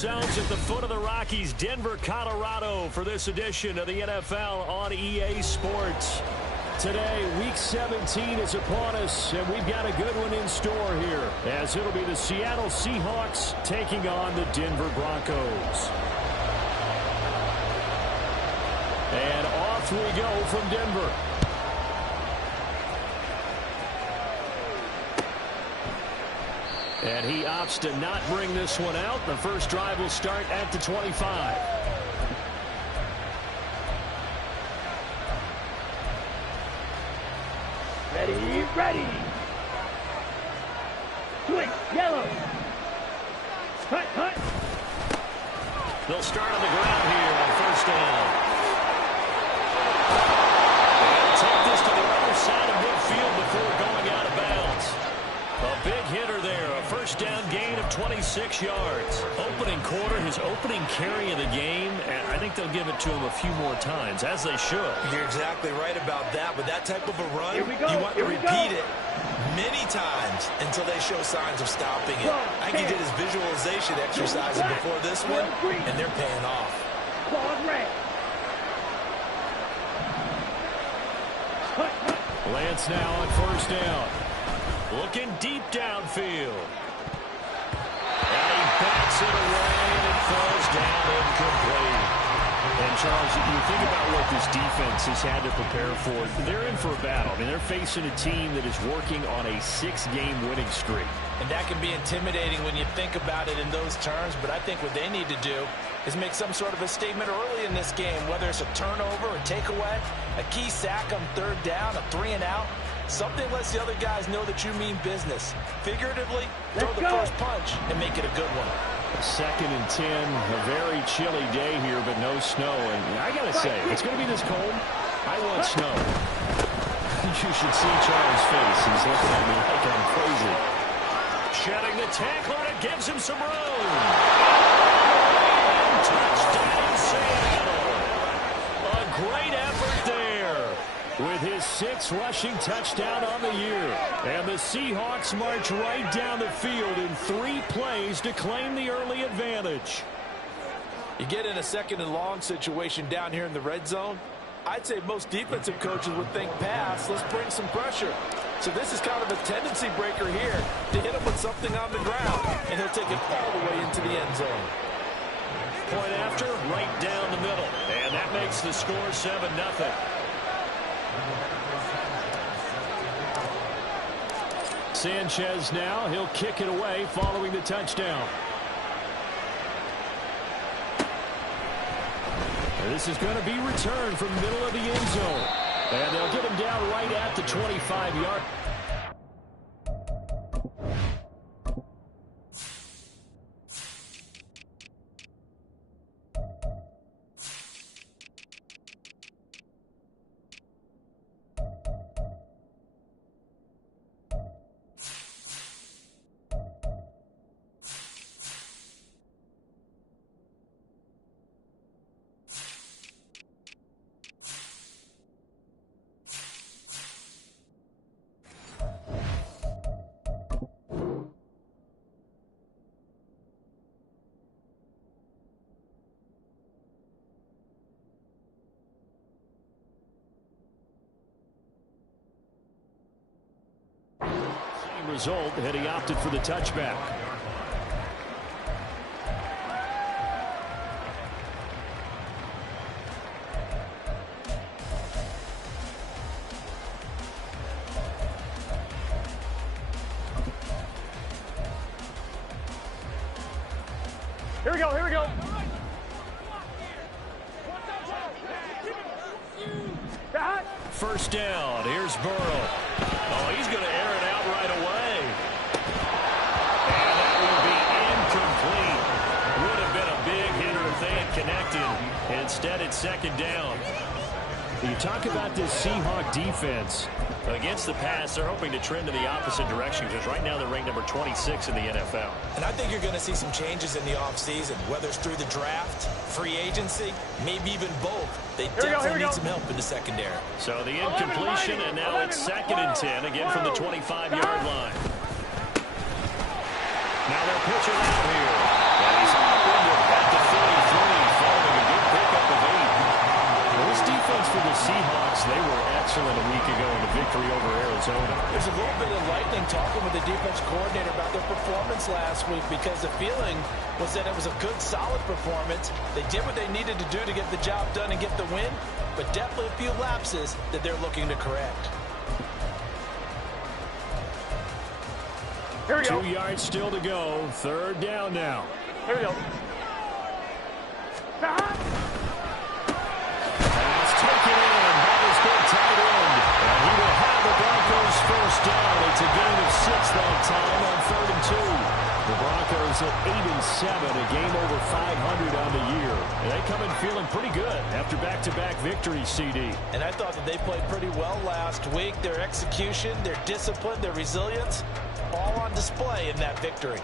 Zones at the foot of the Rockies, Denver, Colorado, for this edition of the NFL on EA Sports. Today, Week 17 is upon us, and we've got a good one in store here, as it'll be the Seattle Seahawks taking on the Denver Broncos. And off we go from Denver. And he opts to not bring this one out. The first drive will start at the 25. Ready. Switch, yellow. Hut. They'll start on the ground here on first down. And take this to the other side of midfield before going out of bounds. A big hitter there. A first down gain of 26 yards. Opening quarter, his opening carry of the game, and I think they'll give it to him a few more times, as they should. You're exactly right about that. With that type of a run, you want to repeat it many times until they show signs of stopping it. I think he did his visualization exercises before this one, and they're paying off. Lance now on first down. Looking deep downfield. And he backs it away, and it falls down incomplete. And, Charles, you think about what this defense has had to prepare for. They're in for a battle. I mean, they're facing a team that is working on a 6-game winning streak. And that can be intimidating when you think about it in those terms. But I think what they need to do is make some sort of a statement early in this game, whether it's a turnover, a takeaway, a key sack on third down, a 3-and-out. Something lets the other guys know that you mean business. Figuratively, throw the first punch and make it a good one. 2nd and 10, a very chilly day here, but no snow. And I got to say, if it's going to be this cold, I want snow. You should see Charles' face. He's looking at me like I'm crazy. Shedding the tackle, and it gives him some room. Touchdown, Seattle. A great effort there, with his 6th rushing touchdown on the year. And the Seahawks march right down the field in 3 plays to claim the early advantage. You get in a 2nd and long situation down here in the red zone. I'd say most defensive coaches would think pass. Let's bring some pressure. So this is kind of a tendency breaker here to hit him with something on the ground, and he'll take it all the way into the end zone. Point after, right down the middle. And that makes the score 7-0. Sanchez now, he'll kick it away following the touchdown. This is going to be returned from the middle of the end zone. And they'll get him down right at the 25-yard. Result had he opted for the touchback. Here we go. First down. Here's Burrow. Oh, he's going to air it out right away. And that will be incomplete. Would have been a big hitter if they had connected. Instead, it's 2nd down. You talk about this Seahawk defense. Against the pass, they're hoping to trend in the opposite direction because right now they're ranked number 26 in the NFL. And I think you're going to see some changes in the offseason, whether it's through the draft, free agency, maybe even both. They definitely need some help in the secondary. So the incompletion, and now it's 2nd and 10, again from the 25-yard line. Now they're pitching out here. And he's up into ago in the victory over Arizona. There's a little bit of lightning talking with the defense coordinator about their performance last week because the feeling was that it was a good, solid performance. They did what they needed to do to get the job done and get the win, but definitely a few lapses that they're looking to correct. Here we go. 2 yards still to go. Third down now. Here we go. Pass taken in by his big tight end. And he will have the Broncos first down. It's a gain of 6 that time on 3rd and 2. The Broncos at 8-7, a game over 500 on the year. And they come in feeling pretty good after back-to-back victories, CD. And I thought that they played pretty well last week. Their execution, their discipline, their resilience, all on display in that victory.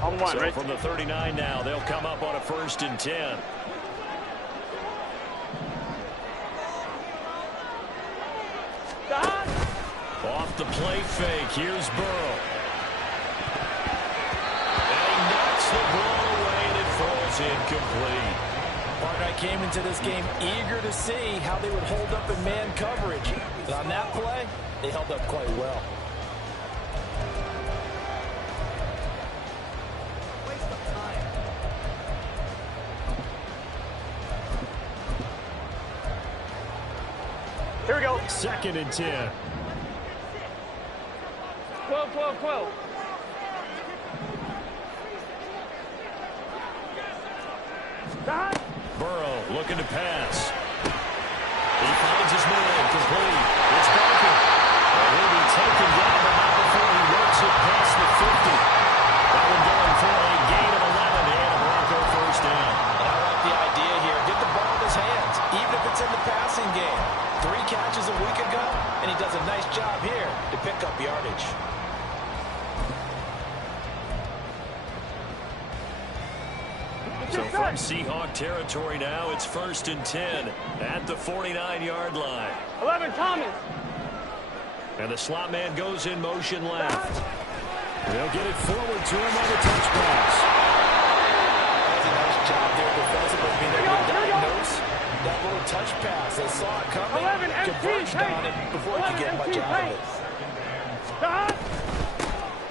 On one, so right? From the 39 now, they'll come up on a 1st and 10. Off the play fake, here's Burrow. And he knocks the ball away and it falls incomplete. Martin, I came into this game eager to see how they would hold up in man coverage. And on that play, they held up quite well. Here we go. 2nd and 10. 12, 12, 12. Burrow looking to pass. He finds his man complete. It's Baker. And he'll be taken down, but not before he works it past the 50. That one going for a gain of 11 and a Bronco first down. And I like the idea here. Get the ball in his hands, even if it's in the passing game. 3 catches a week ago, and he does a nice job here to pick up yardage. So from Seahawk territory now, it's 1st and 10 at the 49-yard line. 11, Thomas. And the slot man goes in motion left. They'll get it forward to him on the touch pass. That's a nice job there defensively, being able to diagnose that little touch pass. They saw it coming, 11, converged on it before he could get much out of it.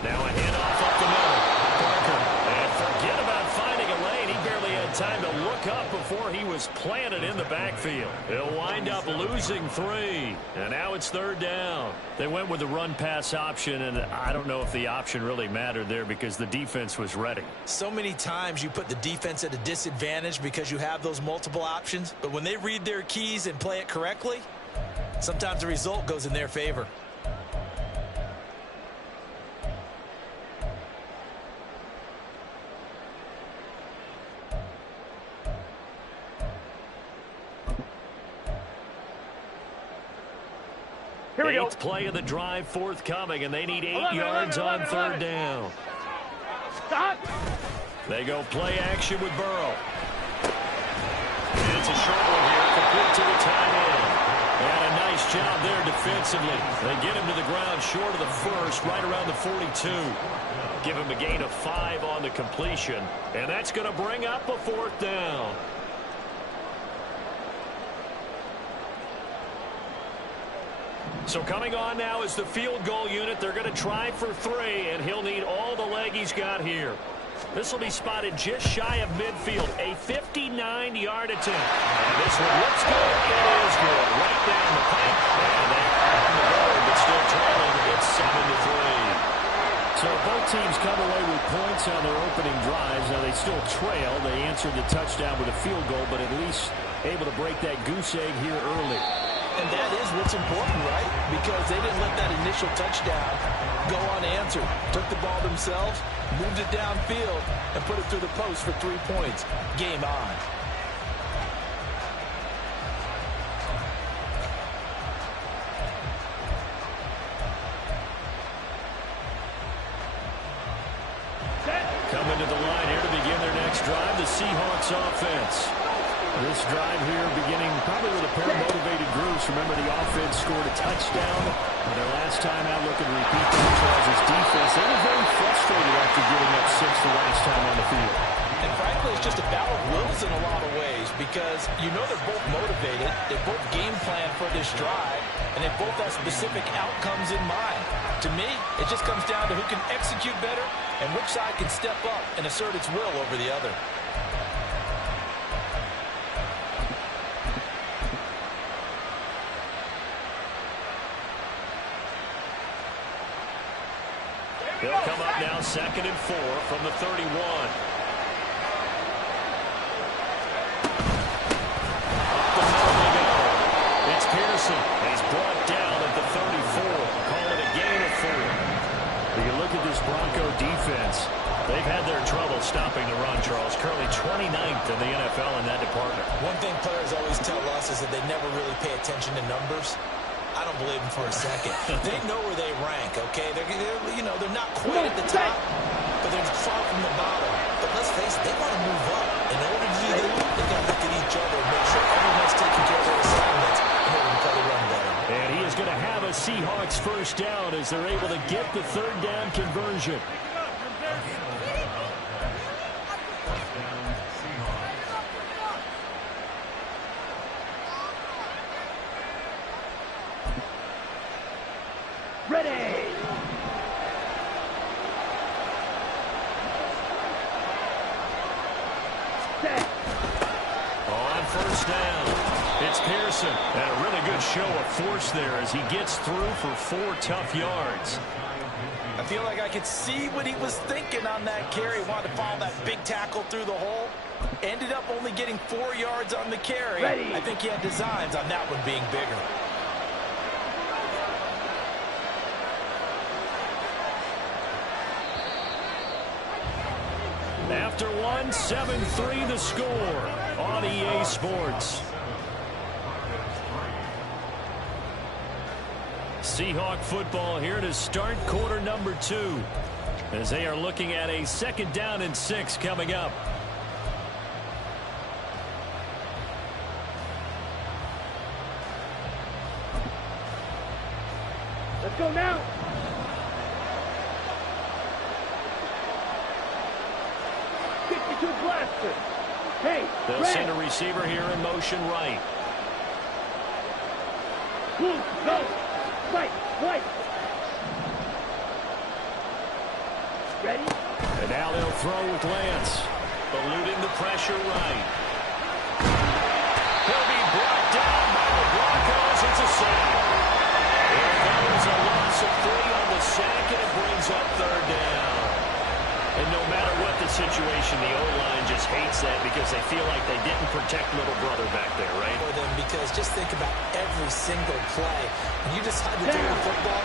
Now a handoff up the middle. Parker. And forget about finding a lane. He barely had time to look up before he was planted in the backfield. He'll wind up losing 3. And now it's 3rd down. They went with the run-pass option, and I don't know if the option really mattered there because the defense was ready. So many times you put the defense at a disadvantage because you have those multiple options, but when they read their keys and play it correctly, sometimes the result goes in their favor. Here we go. 8th play of the drive forthcoming, and they need 8 yards on 3rd down. Stop. They go play action with Burrow. And it's a short one here, complete to the tight end. They had a nice job there defensively. They get him to the ground short of the 1st, right around the 42. Give him a gain of 5 on the completion, and that's going to bring up a 4th down. So coming on now is the field goal unit. They're going to try for 3, and he'll need all the leg he's got here. This will be spotted just shy of midfield. A 59-yard attempt. And this one looks good. It is good. Right down the pipe. And they are on the board, but still trailing. It's 7-3. So both teams come away with points on their opening drives. Now they still trail. They answered the touchdown with a field goal, but at least able to break that goose egg here early. And that is what's important, right? Because they didn't let that initial touchdown go unanswered. Took the ball themselves, moved it downfield, and put it through the post for 3 points. Game on. Coming to the line here to begin their next drive, the Seahawks offense. This drive here beginning probably with a pair of motivated groups. Remember, the offense scored a touchdown. And their last time out looking to repeat that. Charles' defense, they were very frustrated after giving up 6 the last time on the field. And frankly, it's just a battle of wills in a lot of ways. you know they're both motivated. They both game plan for this drive, and they both have specific outcomes in mind. To me, it just comes down to who can execute better and which side can step up and assert its will over the other. They'll come up now 2nd and 4 from the 31. It's Pearson. He's brought down at the 34. Call it a gain of 4. You look at this Bronco defense. They've had their trouble stopping the run, Charles. Currently 29th in the NFL in that department. One thing players always tell us is that they never really pay attention to numbers. I don't believe them for a second. They know where they rank, okay? They're not quite at the top, but they're far from the bottom. But let's face it, they want to move up. In order to do that, they got to look at each other and make sure everyone's taking care of their assignments in order to play the run better. And he is going to have a Seahawks first down as they're able to get the 3rd down conversion. Ready. Set. On first down, it's Pearson. And a really good show of force there as he gets through for 4 tough yards. I feel like I could see what he was thinking on that carry. Wanted to follow that big tackle through the hole. Ended up only getting 4 yards on the carry. Ready. I think he had designs on that one being bigger. After one, 7-3 the score on EA Sports. Seahawk football here to start quarter number 2 as they are looking at a 2nd down and 6 coming up. Let's go now. Blaster. Hey, They'll send a receiver here in motion right. Blue, go. Right. Ready? And now they'll throw with Lance. Eluding the pressure right. He'll be brought down by the Broncos. It's a sack. And that was a loss of 3 on the sack, and it brings up 3rd down. And no matter what the situation, the O-line just hates that because they feel like they didn't protect little brother back there, right? For them, because just think about every single play. When you decide to throw the football,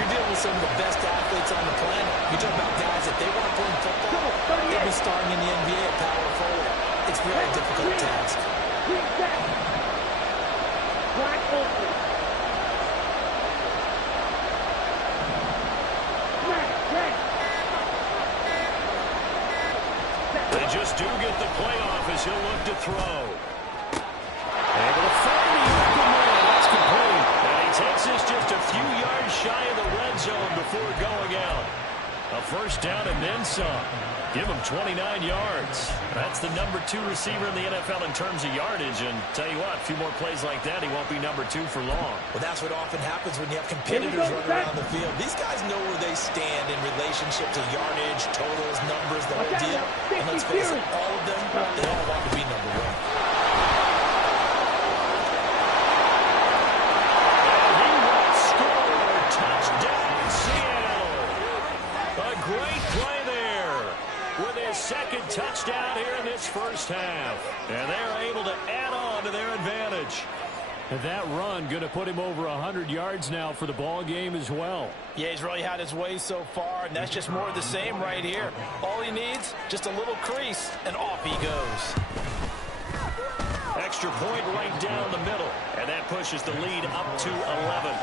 you're dealing with some of the best athletes on the planet. You talk about guys that they want to play football, they'll be starting in the NBA at power forward. It's a very difficult task. Black open. They just do get the playoff as he'll look to throw. Able to find the open man. That's complete. And he takes this just a few yards shy of the red zone before going out. A first down and then some. Give him 29 yards. That's the number 2 receiver in the NFL in terms of yardage. And tell you what, a few more plays like that, he won't be number 2 for long. Well, that's what often happens when you have competitors running around the field. These guys know where they stand in relationship to yardage, totals, numbers, the whole deal. And let's face it, all of them, they all want to be number 1. Great play there with his 2nd touchdown here in this first half. And they're able to add on to their advantage. And that run going to put him over 100 yards now for the ball game as well. Yeah, he's really had his way so far, and that's just more of the same right here. All he needs, just a little crease, and off he goes. Extra point right down the middle, and that pushes the lead up to 11.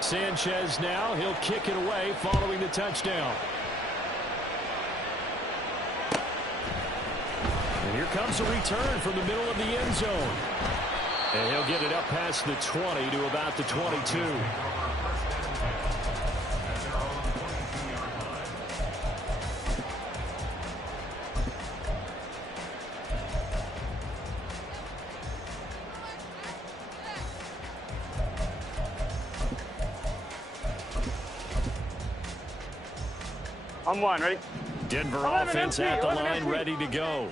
Sanchez now, he'll kick it away following the touchdown. And here comes a return from the middle of the end zone. And he'll get it up past the 20 to about the 22. On one, ready? Denver 11 offense empty, at the 11 line, empty. ready to go.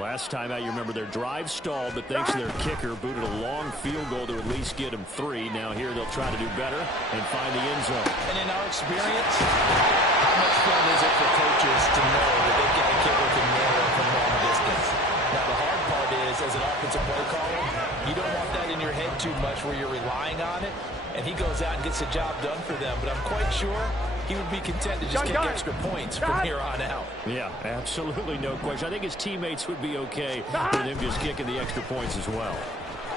Last time out, you remember their drive stalled, but thanks to their kicker, booted a long field goal to at least get them 3. Now here they'll try to do better and find the end zone. And in our experience, how much fun is it for coaches to know that they've got a kicker who can nail it from long distance? Now, the hard part is, as an offensive play caller, you don't want that in your head too much where you're relying on it, and he goes out and gets the job done for them. But I'm quite sure he would be content to just kick extra points from here on out. Yeah, absolutely no question. I think his teammates would be okay with him just kicking the extra points as well.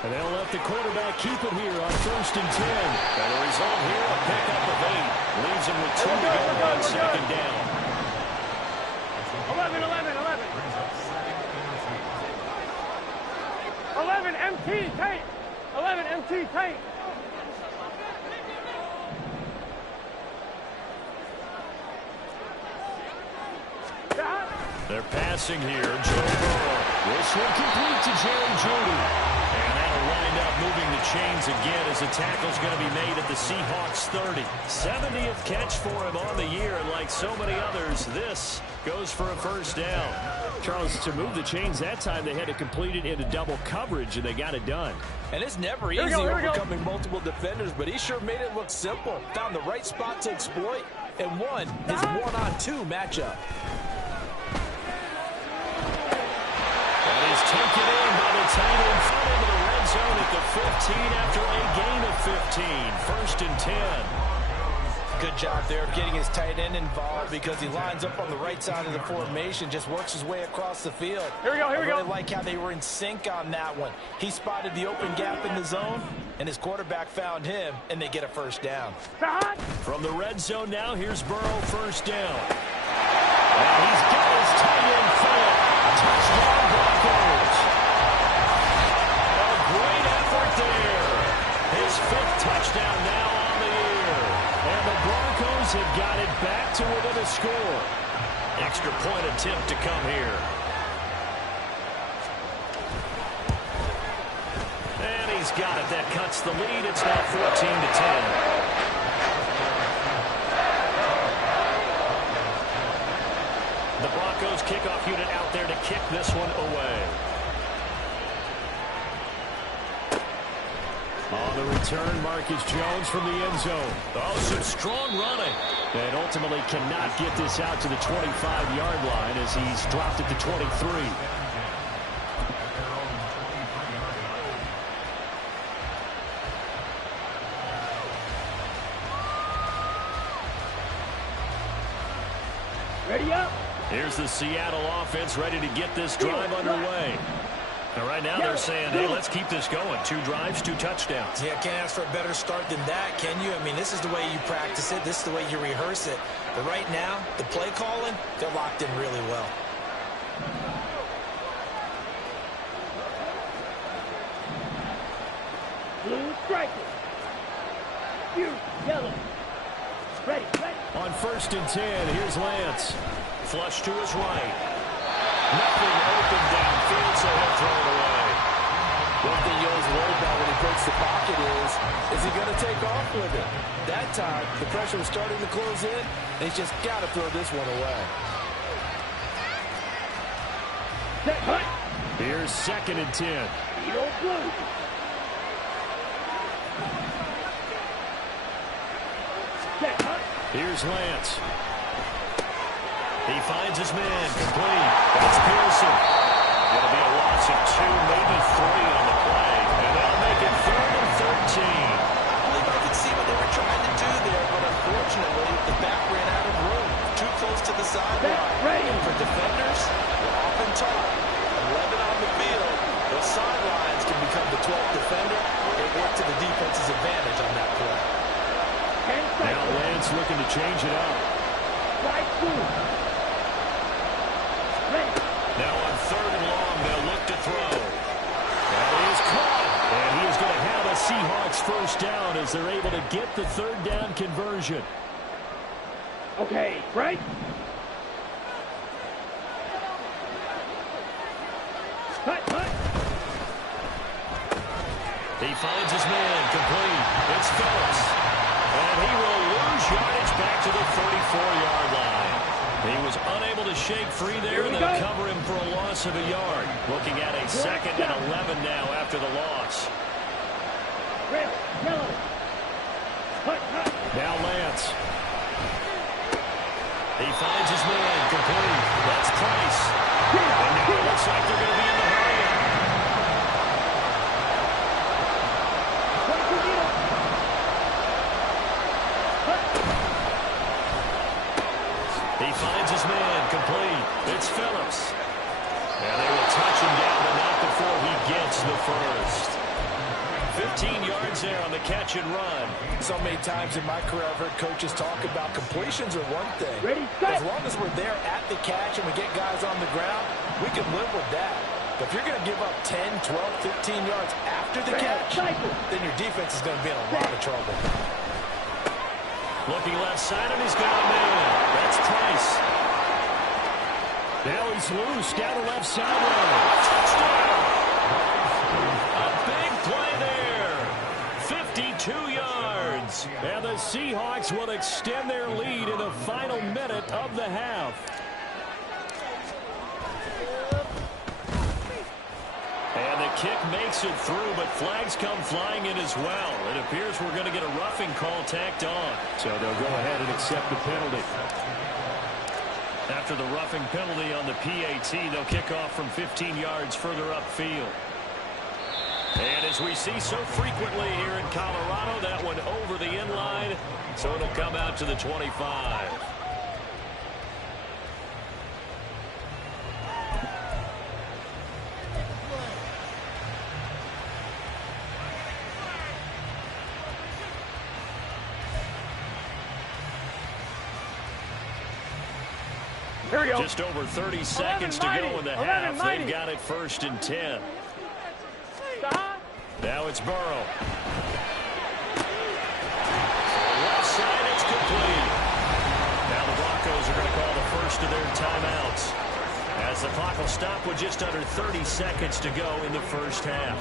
And they'll let the quarterback keep it here on 1st and 10. And the result here, a pickup of 8. Leaves him with 2 to go on 2nd down. 11, 11, 11. 11 MT tight. 11 MT tight. They're passing here. Joe Burrow. This one complete to Jerry Jeudy. And that'll wind up moving the chains again as the tackle's going to be made at the Seahawks 30. 70th catch for him on the year, and like so many others, this goes for a 1st down. Charles, to move the chains that time, they had to complete it into double coverage, and they got it done. And it's never easy overcoming multiple defenders, but he sure made it look simple. Found the right spot to exploit and won his 1-on-2 matchup. Taken in by the tight end front into the red zone at the 15 after a gain of 15. 1st and 10. Good job there of getting his tight end involved because he lines up on the right side of the formation, just works his way across the field. Here we go, here we go. I really like how they were in sync on that one. He spotted the open gap in the zone, and his quarterback found him, and they get a 1st down. From the red zone now, here's Burrow 1st down. And he's got his tight end full. Touchdown Broncos. A great effort there. His 5th touchdown now on the year. And the Broncos have got it back to within a score. Extra point attempt to come here. And he's got it. That cuts the lead. It's now 14-10. The Broncos kickoff unit out there to kick this one away. On the return, Marcus Jones from the end zone. Oh, some strong running. And ultimately cannot get this out to the 25-yard line as he's dropped it to 23. Ready up. Here's the Seattle offense ready to get this drive underway. And right now they're saying, hey, let's keep this going. 2 drives, 2 touchdowns. Yeah, can't ask for a better start than that, can you? I mean, this is the way you practice it. This is the way you rehearse it. But right now, the play calling, they're locked in really well. Blue striker. You yellow. Ready, ready. On 1st and 10, here's Lance. Flush to his right. Nothing open downfield, so he'll throw it away. One thing you always worry about when he breaks the pocket is he going to take off with it? That time, the pressure was starting to close in, and he's just got to throw this one away. Set, hut. Here's 2nd and 10. Eagle blue. Set, hut. Here's Lance. He finds his man, complete. That's Pearson. It'll be a loss of 2, maybe 3 on the play. And they'll make it 3rd and 13. I believe I could see what they were trying to do there, but unfortunately, the back ran out of room. Too close to the sideline. And for defenders, we're often taught 11 on the field. Those sidelines can become the 12th defender. They work to the defense's advantage on that play. Now Lance looking to change it up. Right blue. Ready. Now on 3rd and long, they'll look to throw. That is caught. And he is going to have a Seahawks 1st down as they're able to get the 3rd down conversion. Okay, right. Hut, hut. He finds his man, complete. It's Phillips. And he will lose yardage back to the 34-yard line. He was unable to shake free there, and they'll cover him for a loss of a yard. Looking at a 2nd and 11 now after the loss. Red, yellow. Hut, hut. Now Lance. He finds his man, complete. That's Price. And now it looks like they're going to be in the hurry. He finds his man, complete. It's Phillips. And they will touch him down, but not before he gets the first. 15 yards there on the catch and run. So many times in my career, I've heard coaches talk about completions are one thing. Ready, set. As long as we're there at the catch and we get guys on the ground, we can live with that. But if you're going to give up 10, 12, 15 yards after the catch, then your defense is going to be in a lot of trouble. Looking left side, and he's got a man. That's Price. Now he's loose down the left sideline. Touchdown! A big play there. 52 yards. And the Seahawks will extend their lead in the final minute of the half. And the kick makes it through, but flags come flying in as well. It appears we're going to get a roughing call tacked on. So they'll go ahead and accept the penalty. After the roughing penalty on the PAT, they'll kick off from 15 yards further upfield. And as we see so frequently here in Colorado, that one over the end line, so it'll come out to the 25. Here we go. Just over 30 seconds to go in the half. They've got it 1st and 10. Now it's Burrow. Left side, it's complete. Now the Broncos are going to call the first of their timeouts, as the clock will stop with just under 30 seconds to go in the first half.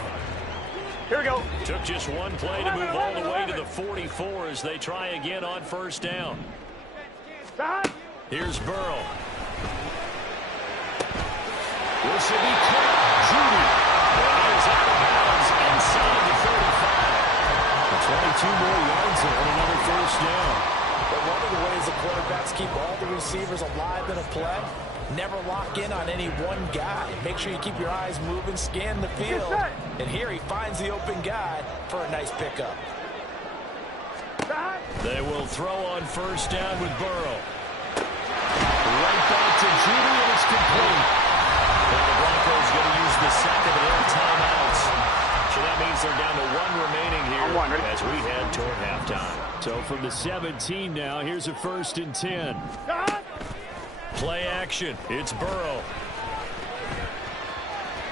Here we go. Took just one play to move all the way to the 44 as they try again on 1st down. Here's Burrow. This will be quick. Judy. And he's out of bounds inside the 35. 22 more yards there and another 1st down. But one of the ways the quarterbacks keep all the receivers alive in a play, never lock in on any one guy. Make sure you keep your eyes moving, scan the field. And here he finds the open guy for a nice pickup. They will throw on 1st down with Burrow. Right back to Judy, and it's complete. And the Broncos going to use the 2nd of their timeouts. So that means they're down to 1 remaining here as we head toward halftime. So from the 17 now, here's a 1st and 10. Play action. It's Burrow.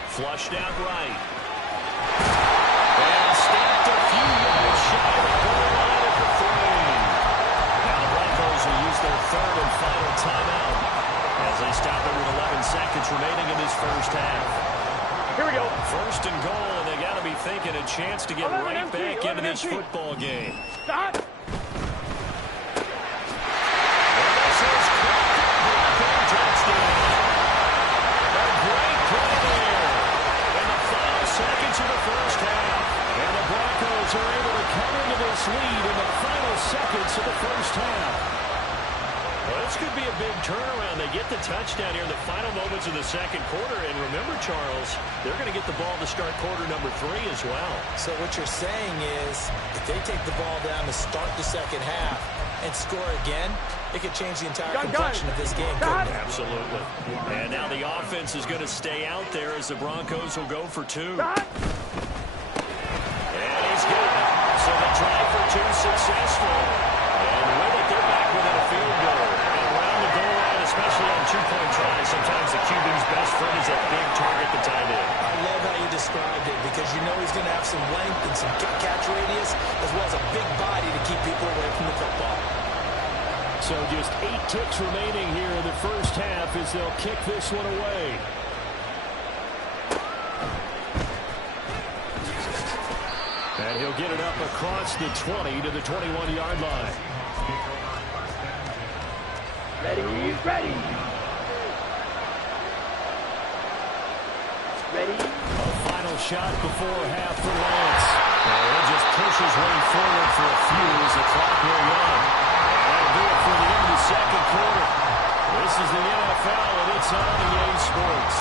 Flushed out right. And stopped a few yards shy of the goal line at the 3. Now the Broncos will use their 3rd and final timeout as they stop it with 11 seconds remaining in this first half. Here we go. 1st and goal, and they got to be thinking a chance to get right back into this football game. Stop. Lead in the final seconds of the first half. Well, this could be a big turnaround. They get the touchdown here in the final moments of the 2nd quarter. And remember, Charles, they're going to get the ball to start quarter number 3 as well. So what you're saying is if they take the ball down to start the 2nd half and score again, it could change the entire complexion of this game, couldn't it? Absolutely. And now the offense is going to stay out there as the Broncos will go for 2. And he's got it. So the try for 2 successful. And with it, they're back within a field goal. And around the goal line, especially on 2-point tries, sometimes the QB's best friend is that big target, the tight end. I love how you described it because you know he's going to have some length and some catch radius as well as a big body to keep people away from the football. So just 8 ticks remaining here in the first half as they'll kick this one away. And he'll get it up across the 20 to the 21-yard line. Ready. A final shot before half for Lance. He just pushes way forward for a few as the clock will run. That'll do it for the end of the second quarter. This is the NFL, and it's on EA Sports.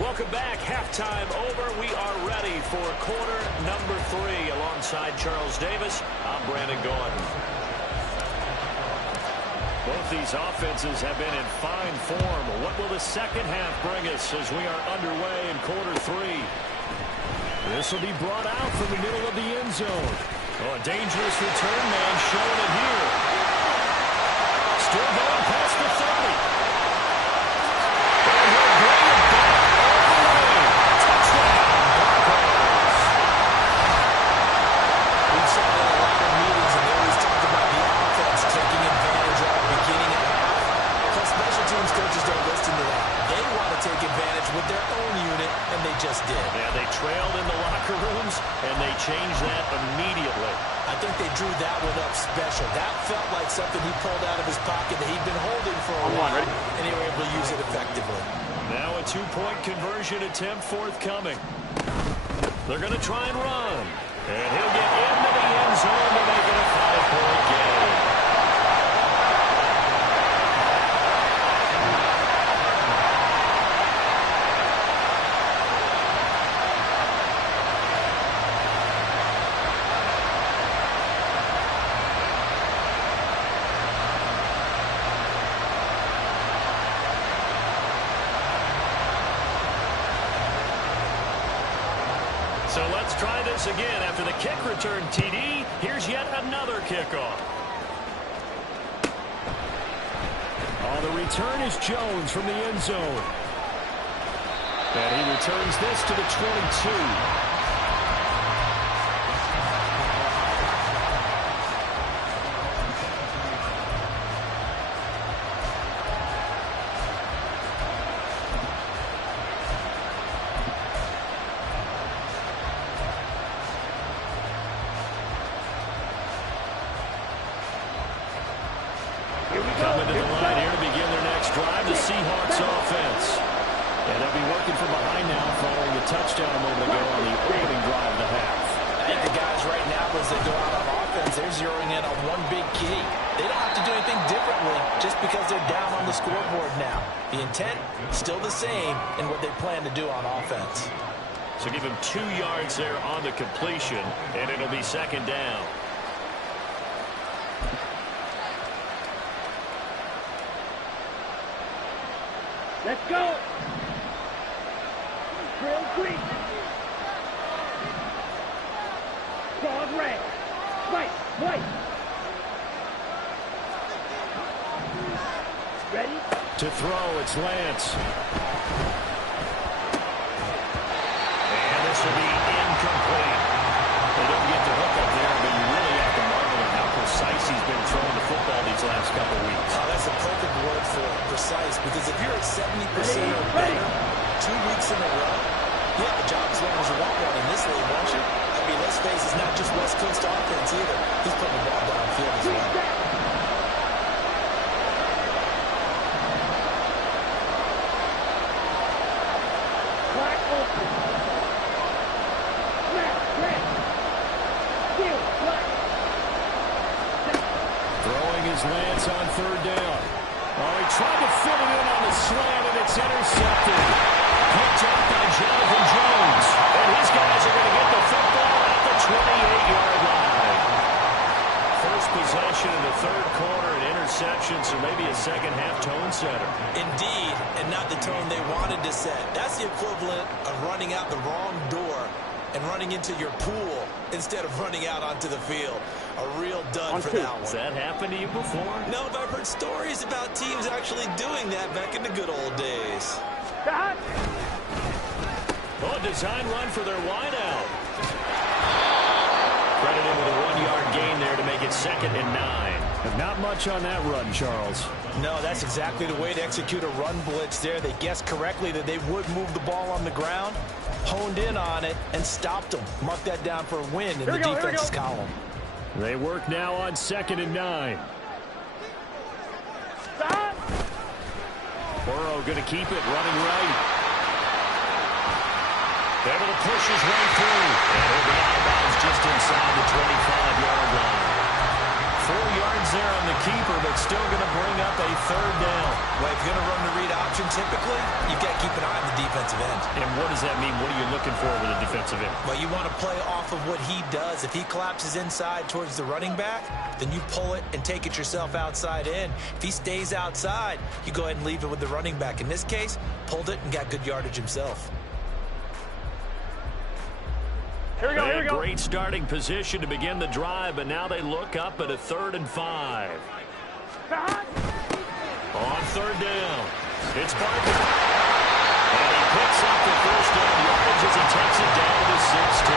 Welcome back. Halftime over. We are ready for quarter number 3. Alongside Charles Davis, I'm Brandon Gaudin. Both these offenses have been in fine form. What will the second half bring us as we are underway in quarter 3? This will be brought out from the middle of the end zone. Oh, a dangerous return man showing it here. Still going past the 30. Coaches don't listen to that. They want to take advantage with their own unit, and they just did. Yeah, they trailed in the locker rooms, and they changed that immediately. I think they drew that one up special. That felt like something he pulled out of his pocket that he'd been holding for a while, and they were able to use it effectively. Now a two-point conversion attempt forthcoming. They're going to try and run, and he'll get into the end zone to make it a 5-point game. So let's try this again. After the kick return TD, here's yet another kickoff. Oh, the return is Jones from the end zone. And he returns this to the 22. Coming to the line here to begin their next drive, the Seahawks offense. And they'll be working from behind now following the touchdown a moment ago on the opening drive of the half. I think the guys right now, as they go out on offense, they're zeroing in on one big key. They don't have to do anything differently just because they're down on the scoreboard now. The intent, still the same in what they plan to do on offense. So give him 2 yards there on the completion, and it'll be second down. Let's go. Trail Creek. Dog red. White. Ready? To throw, it's Lance. And this will be incomplete. They don't get the hook up there, but you really have to marvel at how precise he's been throwing the football these last couple weeks. Oh, that's a perfect word for it, precise, because if you're at 70% or better 2 weeks in a row, you have a job as long as you want one in this league, won't you? I mean, let's face it, it's not just West Coast offense either. He's putting the ball downfield as well. Clock open. Red. Field, black. Throwing his Lance on third down. Oh, he tried to fit it in on the slant, and it's intercepted. Picked up by Jonathan Jones. And his guys are going to get the football at the 28-yard line. First possession in the third quarter, an interception, so maybe a second-half tone setter. Indeed, and not the tone they wanted to set. That's the equivalent of running out the wrong door and running into your pool instead of running out onto the field. A real dud for that one. Has that happened to you before? No, but I've heard stories about teams actually doing that back in the good old days. Oh, design run for their wideout. Credited with a 1-yard gain there to make it 2nd and 9. But not much on that run, Charles. No, that's exactly the way to execute a run blitz there. They guessed correctly that they would move the ball on the ground, honed in on it, and stopped them. Mark that down for a win in the defense's column. They work now on 2nd and 9. Stop. Burrow going to keep it, running right. Able to push his way through. And he'll be out of bounds just inside the 25-yard line. 4 yards there on the keeper, but still going to bring up a 3rd down. Well, if you're going to run the read option, typically, you've got to keep an eye on the defensive end. And what does that mean? What are you looking for with a defensive end? Well, you want to play off of what he does. If he collapses inside towards the running back, then you pull it and take it yourself outside in. If he stays outside, you go ahead and leave it with the running back. In this case, pulled it and got good yardage himself. Here we go, here we go. Great starting position to begin the drive, but now they look up at a 3rd and 5. On 3rd down, it's Parker. And he picks up the 1st down yardage as he takes it down to 16.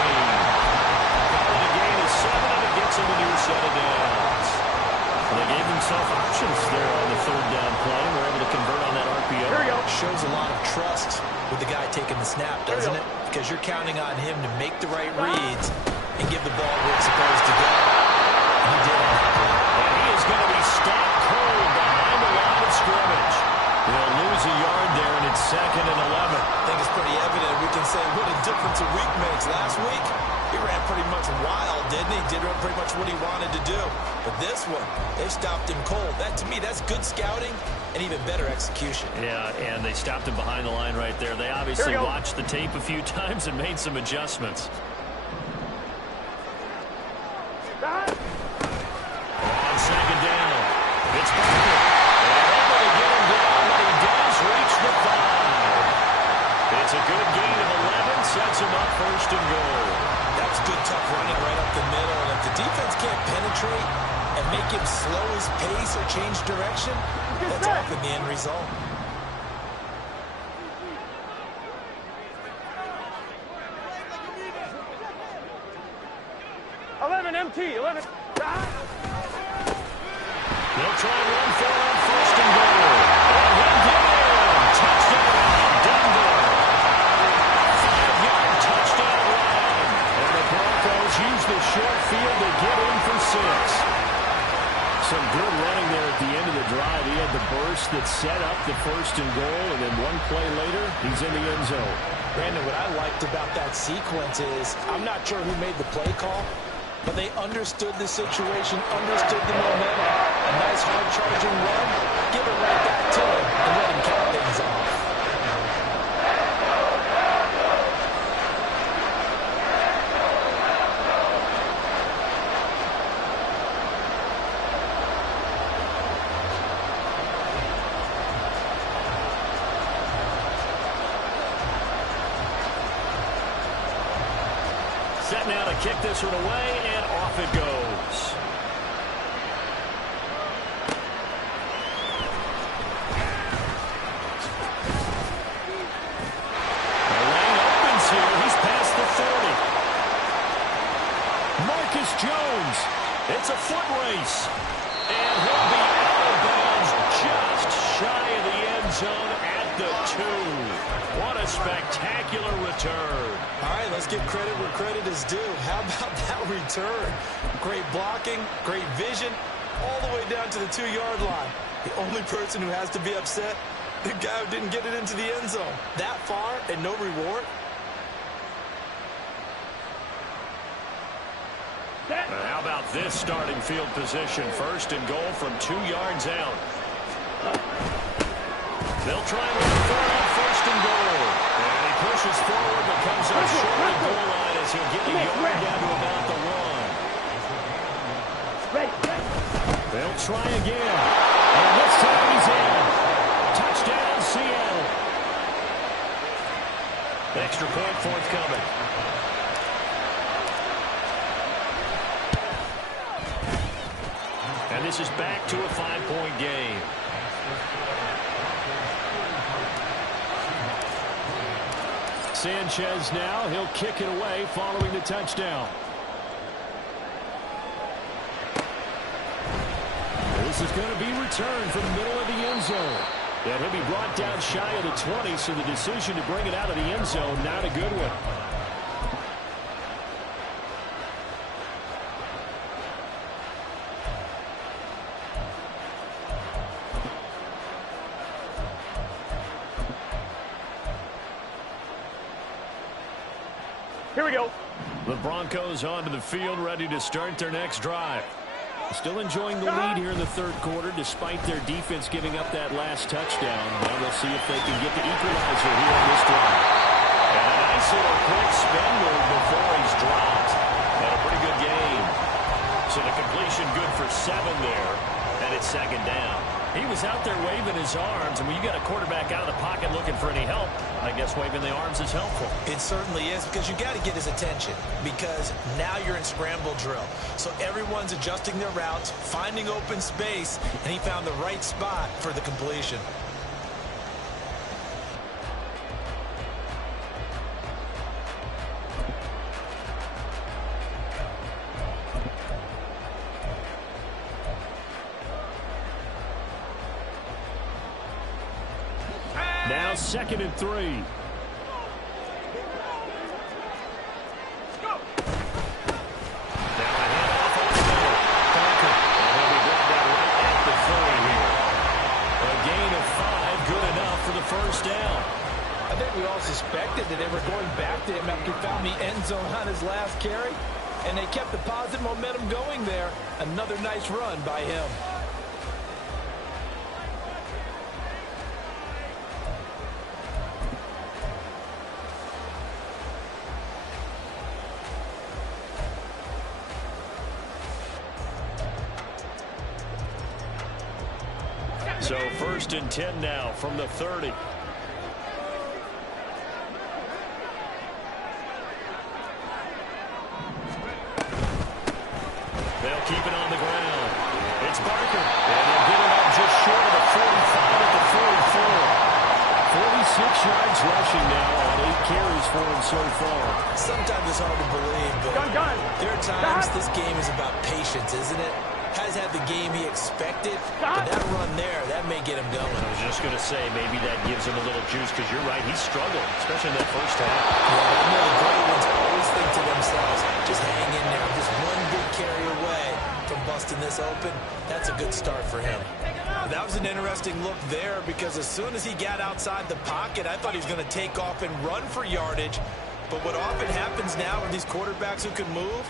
The gain is 7, and it gets him a new set of downs. They gave themselves options there on the 3rd down play. We're able to convert on that RPO. Here we go. Shows a lot of trust with the guy taking the snap, doesn't it? Because you're counting on him to make the right reads and give the ball where it's supposed to go. And he did on that play. And he is going to be stopped cold behind the line of scrimmage. They'll lose a yard there, and it's 2nd and 11. I think it's pretty evident. We can say what a difference a week makes. Last week, he ran pretty much wild, didn't he? Did pretty much what he wanted to do. But this one, they stopped him cold. That, to me, that's good scouting and even better execution. Yeah, and they stopped him behind the line right there. They obviously watched the tape a few times and made some adjustments. Stop. On 2nd down, it's Parker. And able to get him down, but he does reach the 5. It's a good gain of 11, sets him up 1st and goal. That's good, tough running right up the middle. And if the defense can't penetrate and make him slow his pace or change direction, that's often the end result. MT, 11. Stop. They'll try and run for it on 1st and goal. And he'll get in. Touchdown, Denver. 5-yard touchdown run. And the Broncos use the short field to get in for 6. Some good running there at the end of the drive. He had the burst that set up the 1st and goal, and then one play later, he's in the end zone. Brandon, what I liked about that sequence is I'm not sure who made the play call, but they understood the situation, understood the momentum. A nice hard-charging run, give it right back to him, and let him cap things off. Set now to kick this one away, and off it goes. The lane opens here. He's past the 30. Marcus Jones. It's a foot race. And he'll be out of bounds just shy of the end zone at the 2. What a spectacular return. All right, let's give credit where credit is due. How about that return? Great blocking, great vision, all the way down to the 2-yard line. The only person who has to be upset, the guy who didn't get it into the end zone. That far and no reward. How about this starting field position? 1st and goal from 2 yards out. They'll try and run for it on 1st and goal. And he pushes forward, but comes up short of the goal line as he'll get a yard down to about the 1. They'll try again. And this time he's in. Touchdown, Seattle. Extra point forthcoming. And this is back to a 5-point game. Sanchez now, he'll kick it away following the touchdown. this is going to be returned from the middle of the end zone. And he'll be brought down shy of the 20, so the decision to bring it out of the end zone, not a good one. Here we go. The Broncos onto the field, ready to start their next drive. Still enjoying the lead here in the third quarter, despite their defense giving up that last touchdown. Now we'll see if they can get the equalizer here on this drive. And a nice little quick spin move before he's dropped. And a pretty good gain. So the completion good for 7 there, and it's second down. He was out there waving his arms, and when you got a quarterback out of the pocket looking for any help, I guess waving the arms is helpful. It certainly is, because you got to get his attention, because now you're in scramble drill. So everyone's adjusting their routes, finding open space, and he found the right spot for the completion. Now 2nd and 3. Go. Now a handoff over the middle. Parker. And he'll be brought down right at the 30 here. A gain of 5, good enough for the first down. I think we all suspected that they were going back to him after he found the end zone on his last carry, and they kept the positive momentum going there. Another nice run by him. So 1st and 10 now from the 30. They'll keep it on the ground. It's Parker. And they'll get it up just short of the 45 at the 44. 46 yards rushing now on 8 carries for him so far. Sometimes it's hard to believe, but there are times this game is about patience, isn't it? Has had the game he expected, but that run there, that may get him going. I was just going to say, maybe that gives him a little juice, because you're right, he struggled, especially in that first half. Yeah, I know the great ones always think to themselves, just hang in there, just one big carry away from busting this open. That's a good start for him. That was an interesting look there, because as soon as he got outside the pocket, I thought he was going to take off and run for yardage. But what often happens now with these quarterbacks who can move,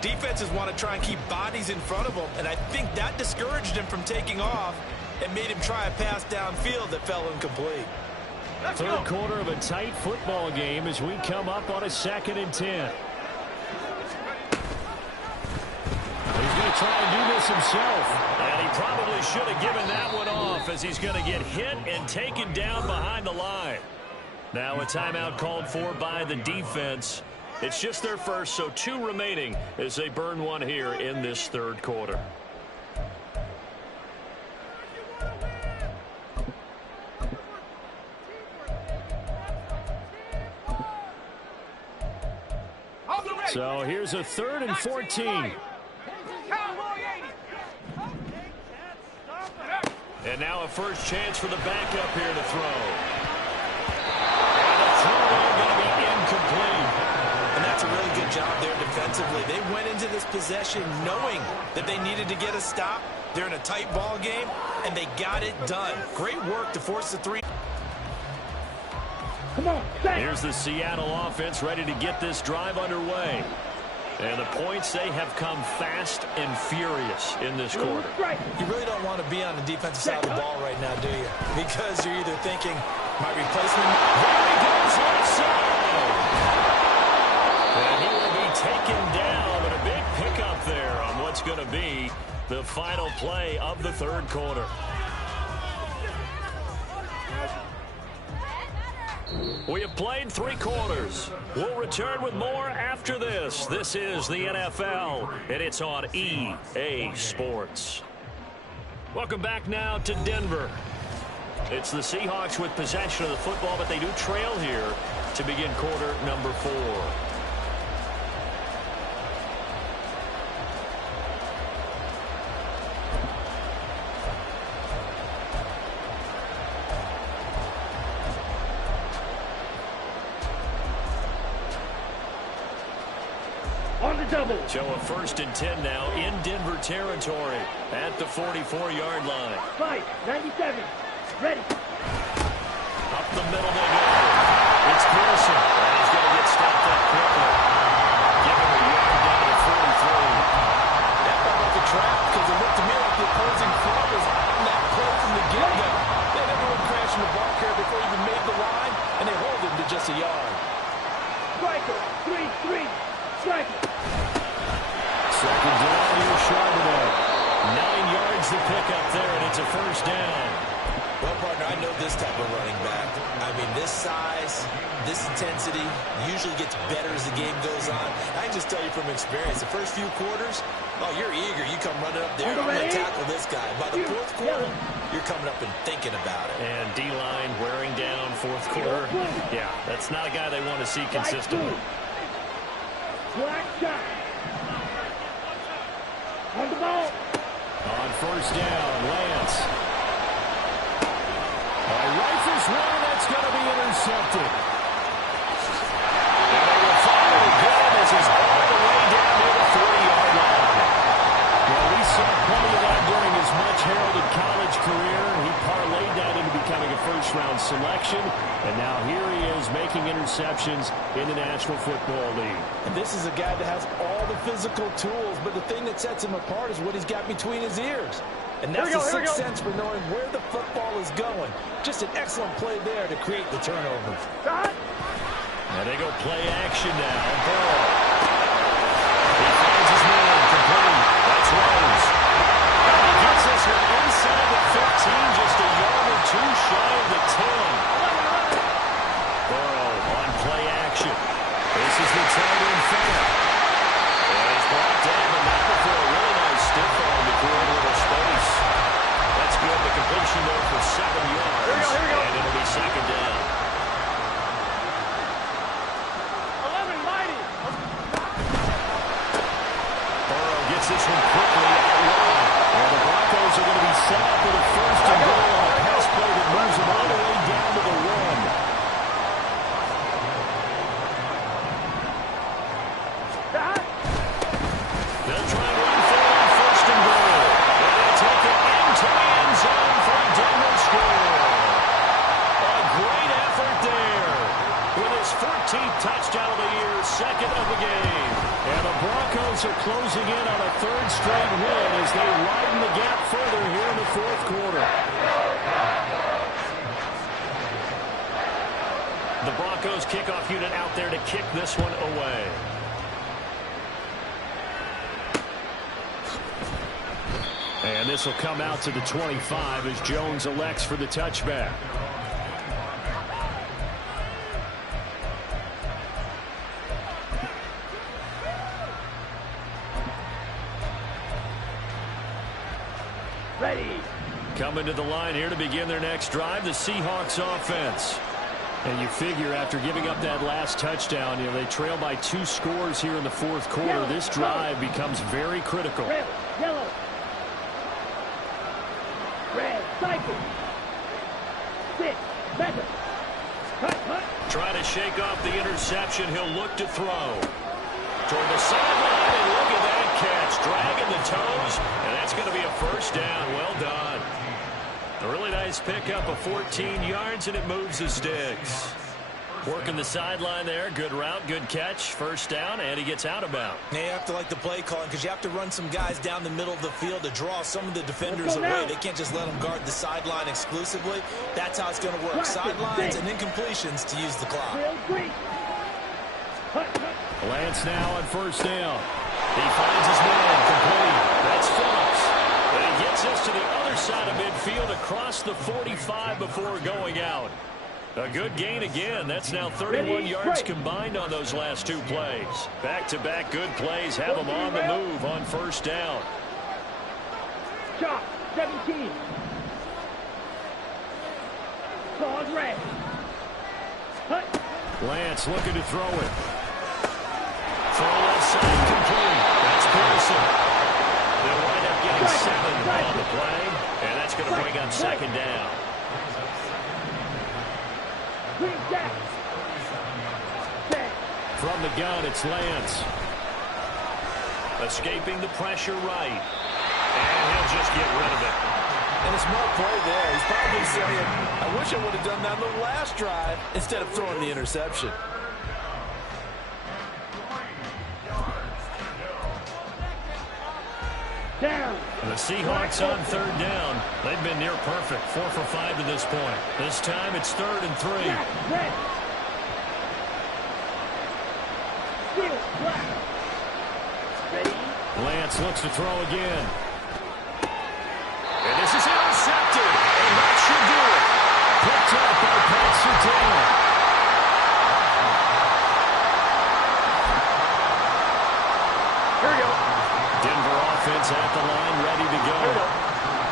defenses want to try and keep bodies in front of them, and I think that discouraged him from taking off and made him try a pass downfield that fell incomplete. Third quarter of a tight football game as we come up on a 2nd and 10. He's going to try and do this himself. And he probably should have given that one off, as he's going to get hit and taken down behind the line. Now a timeout called for by the defense. It's just their first, so 2 remaining as they burn one here in this third quarter. So here's a 3rd and 14. And now a first chance for the backup here to throw. And the throw going to be incomplete. And that's a really good job there defensively. They went into this possession knowing that they needed to get a stop. They're in a tight ball game, and they got it done. Great work to force the 3. Come on, here's the Seattle offense ready to get this drive underway. And the points, they have come fast and furious in this quarter. You really don't want to be on the defensive side of the ball right now, do you? Because you're either thinking, my replacement... There he goes left side. And he will be taken down, but a big pickup there on what's going to be the final play of the third quarter. We have played 3 quarters. We'll return with more after this. This is the NFL, and it's on EA Sports. Welcome back now to Denver. It's the Seahawks with possession of the football, but they do trail here to begin quarter number 4. On the double. So a 1st and 10 now in Denver territory at the 44-yard line. 5-97. Ready. Up the middle they go. It's Pearson. And he's going to get stopped up quickly. Give him a yard down to 43. That felt like a trap because it looked to me like the opposing front was on that play from the get-go. They had everyone crashing the ball carrier before he even made the line, and they hold him to just a yard. Striker. 3-3. Striker. Second down, here's Charbonnet. 9 yards to pick up there, and it's a 1st down. Well, partner, I know this type of running back. I mean, this size, this intensity usually gets better as the game goes on. I can just tell you from experience, the first few quarters, oh, you're eager. You come running up there, I'm going to tackle this guy. By the 4th quarter, you're coming up and thinking about it. And D-line wearing down 4th quarter. Yeah, that's not a guy they want to see consistently. Black shot. On the ball. On 1st down, Lance. Rifles one, that's going to be intercepted. And they will fire again as he's all the way down near the 40-yard line. Well, we saw plenty of that during his much-heralded college career. He parlayed that into becoming a 1st-round selection. And now here he is making interceptions in the National Football League. And this is a guy that has all the physical tools, but the thing that sets him apart is what he's got between his ears. And that's the 6th sense for knowing where the football is going. Just an excellent play there to create the turnover. And they go play action now. Burrow. He finds his man. Complete. That's Rose. And he gets this one inside the 15, just a yard or 2 shy of the 10. Burrow on play action. This is the tight end fair. And he's brought down the number for a really nice stiff arm to create a little space. That's good. The completion there for 7 yards. Here we go. And it'll be 2nd down. 11 mighty. Burrow gets this one quickly out wide. And the Broncos are going to be set up with a 1st and goal on a pass play that moves them all the way down to the 1. They'll try and run forward on 1st and goal. They're going to take it into the end zone for a Denver score. A great effort there. With his 14th touchdown of the year, 2nd of the game. And the Broncos are closing in on a 3rd straight win as they widen the gap further here in the 4th quarter. The Broncos kickoff unit out there to kick this one away. And this will come out to the 25 as Jones elects for the touchback. Ready. Coming to the line here to begin their next drive, the Seahawks offense. And you figure after giving up that last touchdown, they trail by 2 scores here in the 4th quarter. Yellow. This drive becomes very critical. Red. Yellow. Red. Cycle. 6. 7. Cut. Trying to shake off the interception. He'll look to throw. Toward the sideline, and look at that catch. Dragging the toes, and that's going to be a 1st down. Well done. A really nice pickup of 14 yards, and it moves the sticks. Working the sideline there. Good route, good catch. 1st down, and he gets out of bounds. Now you have to like the play calling because you have to run some guys down the middle of the field to draw some of the defenders away. They can't just let them guard the sideline exclusively. That's how it's going to work. Sidelines and incompletions to use the clock. Lance now on 1st down. He finds his man complete. That's Phillips. And he gets us to the other side of midfield across the 45 before going out. A good gain again. That's now 31 yards combined on those last 2 plays. Back-to-back good plays have them on the move on 1st down. Shot. 17. Pause red. Lance looking to throw it. Throw left side complete. That's Pearson. They'll wind up getting 7 on the play, and that's going to bring up 2nd down. From the gun, it's Lance. Escaping the pressure right. And he'll just get rid of it. And a smart play there. He's probably saying, I wish I would have done that on the last drive instead of throwing the interception. Down. The Seahawks on third down. They've been near perfect. 4 for 5 to this point. This time it's 3rd and 3. Red. Steel. Black. Ready. Lance looks to throw again. And this is intercepted. And that should do it. Picked up by Pat Surtain. Here we go. Denver offense at the line, ready to go.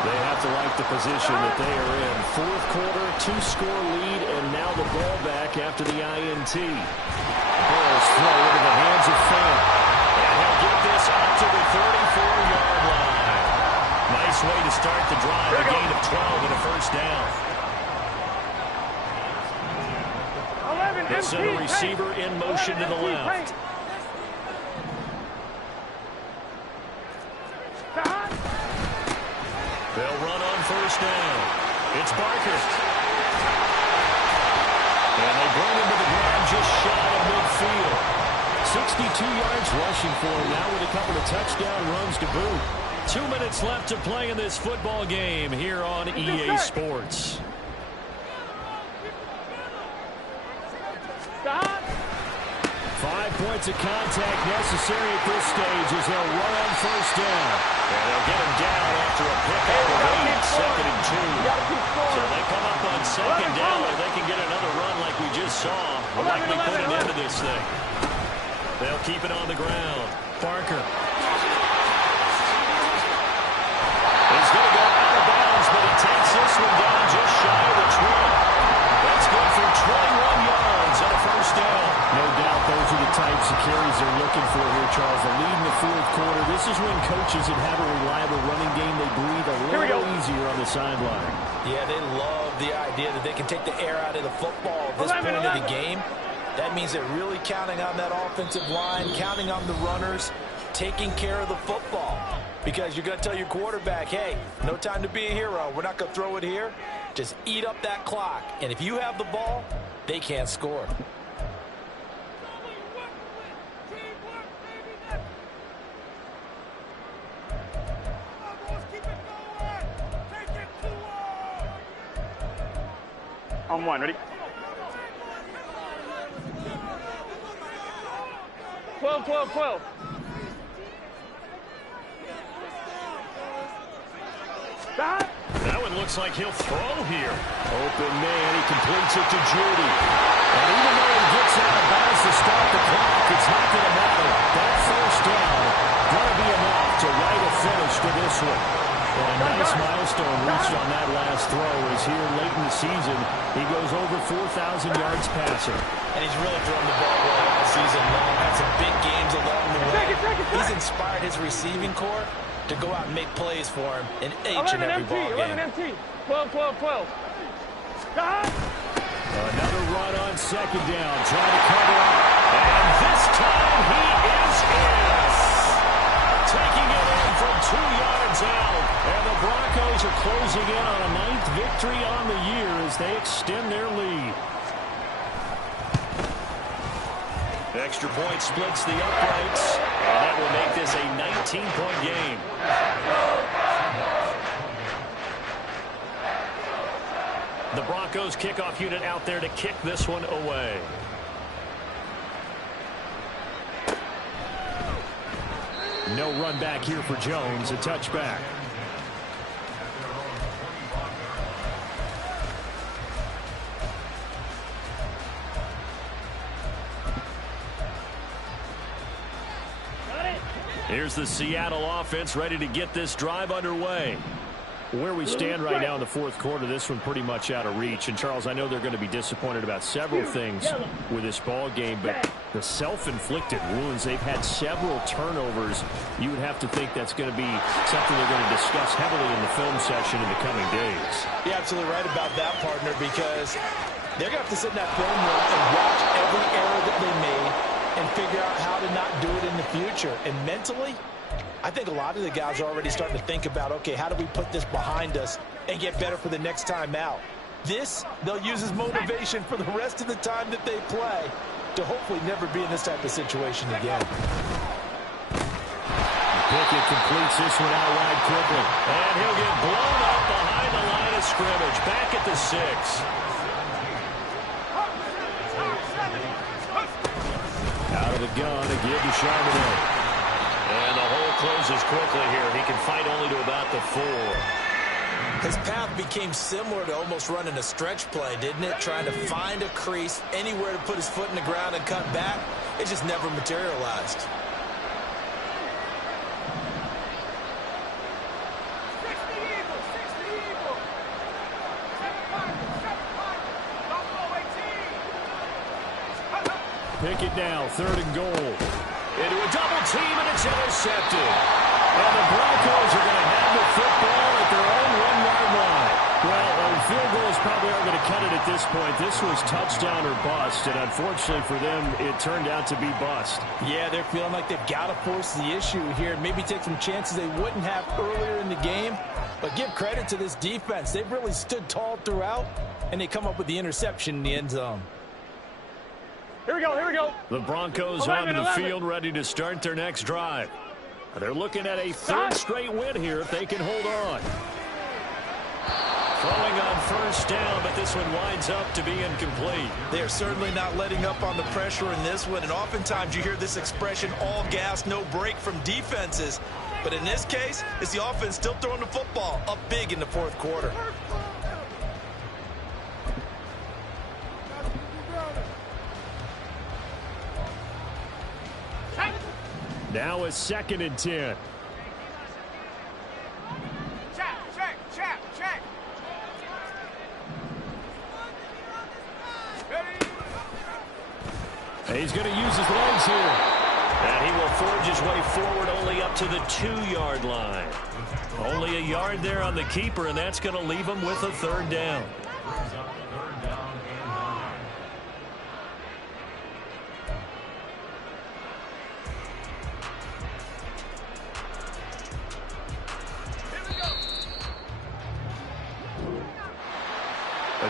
They have to like the position that they are in. 4th quarter, 2-score lead, and now the ball back after the INT. Balls throw into the hands of Fant. And he'll get this up to the 34-yard line. Nice way to start the drive. A gain of 12 and a first down. 11 They send a receiver in motion to the left. They'll run on first down. It's Barker. And they bring him to the ground just shy of midfield. 62 yards rushing for him now with a couple of touchdown runs to boot. 2 minutes left to play in this football game here on EA Sports. Stop. 5 points of contact necessary at this stage as they'll run on first down. And they'll get him down after a pickup of 8, 2nd and 2. So they come up on 2nd down, and they can get another run like we just saw. Will likely put an end to this thing. They'll keep it on the ground. Barker. He's going to go out of bounds, but he takes this one down just shy of the 20. That's good for 21 yards and a first down. No doubt those are the types of carries they're looking for here, Charles. The lead in the 4th quarter. This is when coaches that have a reliable running game, they breathe a little easier on the sideline. Yeah, they love the idea that they can take the air out of the football at this point of the game. That means they're really counting on that offensive line, counting on the runners, taking care of the football. Because you're going to tell your quarterback, hey, no time to be a hero. We're not going to throw it here. Just eat up that clock. And if you have the ball, they can't score. On 1, ready? 12, 12, 12. Stop. That one looks like he'll throw here. Open man, he completes it to Judy. And even though he gets out of bounds to start the clock, it's not going to matter. That first down going to be enough to write a finish to this one. And a nice milestone reached on that last throw as here late in the season, he goes over 4,000 yards passing. And he's really thrown the ball well all season long. Had some big games along the way. He's inspired his receiving corps to go out and make plays for him in each and every ball game. 11 MT. 12, 12, 12. Stop. Another run on 2nd down, trying to cover up. And this time he is in. Taking it in from 2 yards out. And the Broncos are closing in on a 9th victory on the year as they extend their lead. Extra point splits the uprights, and that will make this a 19-point game. The Broncos kickoff unit out there to kick this one away. No run back here for Jones, a touchback. Here's the Seattle offense ready to get this drive underway. Where we stand right now in the 4th quarter, this one pretty much out of reach. And, Charles, I know they're going to be disappointed about several things with this ball game, but the self-inflicted wounds, they've had several turnovers. You would have to think that's going to be something they're going to discuss heavily in the film session in the coming days. You're absolutely right about that, partner, because they're going to have to sit in that film room and watch every error that they made and figure out how to not do it in the future. And mentally, I think a lot of the guys are already starting to think about, okay, how do we put this behind us and get better for the next time out? This, they'll use as motivation for the rest of the time that they play to hopefully never be in this type of situation again. Pickett completes this one out wide quickly. And he'll get blown up behind the line of scrimmage. Back at the 6. Out of the gun, a give to Charbonnet. And the hole closes quickly here. He can fight only to about the 4. His path became similar to almost running a stretch play, didn't it? Trying to find a crease, anywhere to put his foot in the ground and cut back. It just never materialized. Pickett now, 3rd and goal. Into a double team, and it's intercepted. And the Broncos are going to have the football at their own 1-yard line. Well, field goals probably aren't going to cut it at this point. This was touchdown or bust, and unfortunately for them, it turned out to be bust. Yeah, they're feeling like they've got to force the issue here and maybe take some chances they wouldn't have earlier in the game. But give credit to this defense. They've really stood tall throughout, and they come up with the interception in the end zone. Here we go, here we go. The Broncos 11, onto the field, ready to start their next drive. They're looking at a 3rd straight win here if they can hold on. Throwing on 1st down, but this one winds up to be incomplete. They are certainly not letting up on the pressure in this one, and oftentimes you hear this expression, all gas, no break from defenses. But in this case, it's the offense still throwing the football up big in the 4th quarter. Now a 2nd and 10. Check. He's going to use his legs here. And he will forge his way forward only up to the 2-yard line. Only a yard there on the keeper, and that's going to leave him with a 3rd down.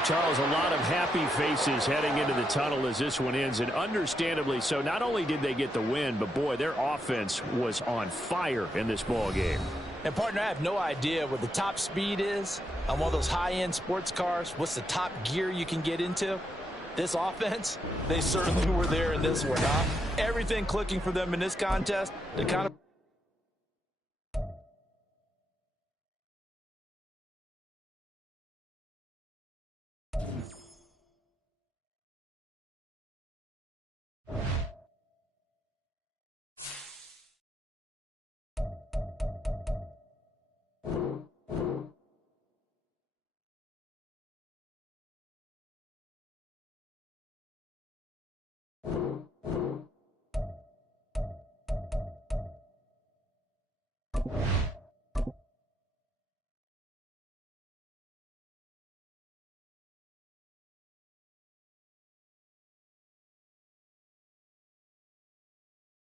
Charles, a lot of happy faces heading into the tunnel as this one ends, and understandably so. Not only did they get the win, but boy, their offense was on fire in this ball game. And partner, I have no idea what the top speed is on one of those high-end sports cars. What's the top gear you can get into? This offense, they certainly were there in this one, huh? Everything clicking for them in this contest, the kind of